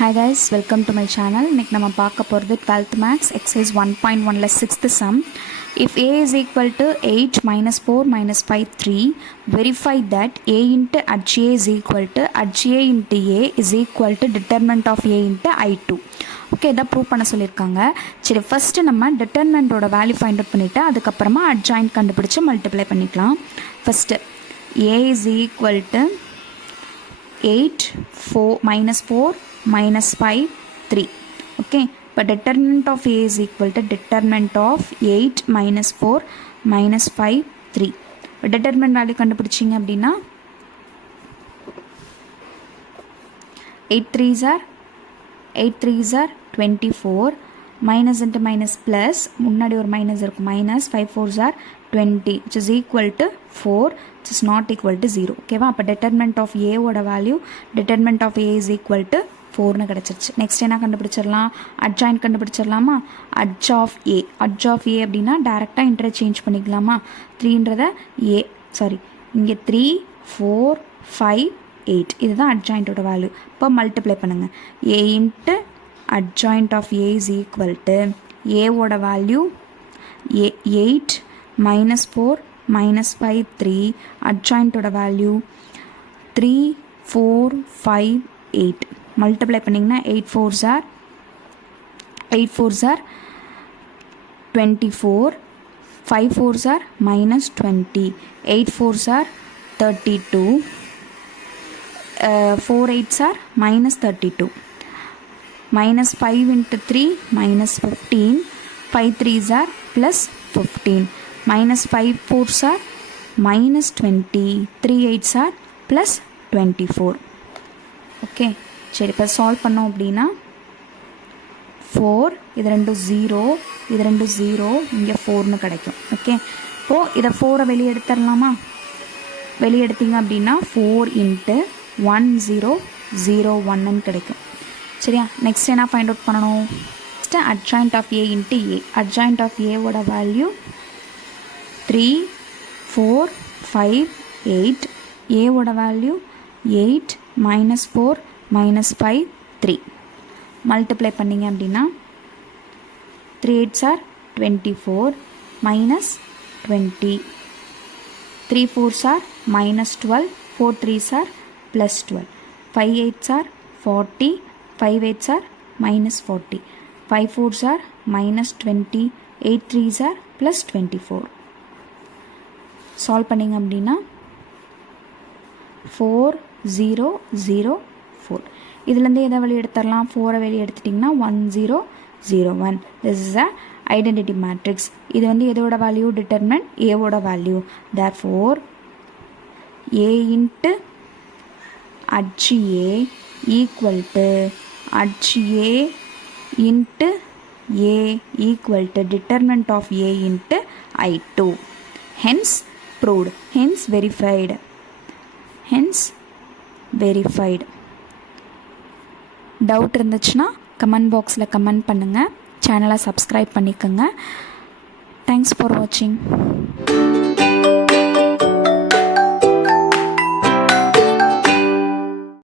Hi guys, welcome to my channel. இன்னைக்கு நம்ம பார்க்க போகிறது 12th maths exercise 1.1ல 6th sum. If a is equal to 8 minus 4 minus 5 3, verify that a into h a is equal to h a into a is equal to determinant of a into I2. Okay, இதை prove பண்ண சொல்லியிருக்காங்க. சரி, first நம்ம டிட்டர்மினண்ட்டோட value find out பண்ணிவிட்டு அதுக்கப்புறமா adjoint கண்டுபிடிச்சி multiply பண்ணிக்கலாம். First a is equal to 8 4 minus 4 minus 5 3. okay, but determinant of a is equal to determinant of 8 minus 4 minus 5 3. determinant value கண்டுபிடிச்சிங்க அப்படின்னா 8 3s are 24, minus into minus plus, முன்னாடி ஒரு minus இருக்கும், minus 5 4s are 20, which is equal to 4, which is not equal to 0. ஓகேவா? அப்போ determinant of a ஓட value determinant of a is equal to 4னு கிடச்சிருச்சு. Next என்ன கண்டுபிடிச்சிடலாம்? அட்ஜாயின்ட் கண்டுபிடிச்சிடலாமா? அட்ஜ் ஆஃப் ஏ அப்படின்னா டேரெக்டாக இன்டர்சேஞ்ச் பண்ணிக்கலாமா? 3ன்றத இங்கே 3 4 5 8 இதுதான் அட்ஜாயிண்ட்டோட வேல்யூ. இப்போ மல்டிப்ளை பண்ணுங்கள். A into adjoint of a is equal to a ஓட வேல்யூ 8 minus 4 minus 5 3, adjoint ஓட வேல்யூ 3 4 5 8. மல்டிப்ளை பண்ணிங்கன்னா 8 4s are 24, 5 4s are minus 20, 8 4s are 32, 4 8s are minus 32. minus 5 into 3 minus 15, 5 3s are plus 15, minus 5 4s are minus 20, 3 8s are plus 24. Okay, சரி, இப்போ solve பண்ணோம் அப்படின்னா 4 இது ரெண்டும் 0 இது ரெண்டும் 0 இங்கே 4னு கிடைக்கும். ஓகே, இப்போது இதை 4 வெளியே எடுத்துடலாமா? வெளியே எடுத்தீங்க அப்படின்னா 4 into 1 0 0 1ன்னு கிடைக்கும். சரியா? நெக்ஸ்ட் என்ன ஃபைண்ட் அவுட் பண்ணணும்? Next adjoint of A into A. Adjoint of ஏவோட வேல்யூ 3 4 5 8, ஏவோட வேல்யூ 8 minus 4 minus 5 3. மல்டிப்ளை பண்ணிங்க அப்படின்னா 3 8s are 24 minus 20, 3 4s are minus 12, 4 3s are plus 12, 5 8s are 40, 5 8s are minus 40, 5 4s are minus 20, 8 3s are plus 24. Solve பண்ணிங்க அப்படின்னா 4 0 0 4. இதுலேருந்து எதை வெளியே எடுத்துடலாம்? 4 வெளியே எடுத்துட்டிங்கன்னா 1 0 0 1. This is a identity matrix. இது வந்து எதோட வேல்யூ? டிட்டர்மினன்ட் ஏவோட value. Therefore A into adj A equal to adj A into A equal to determinant of a into I2. hence proved, hence verified. Doubt இருந்துச்சுன்னா comment பாக்ஸில் comment பண்ணுங்கள். சேனலை subscribe பண்ணிக்கோங்க. Thanks for வாட்சிங்.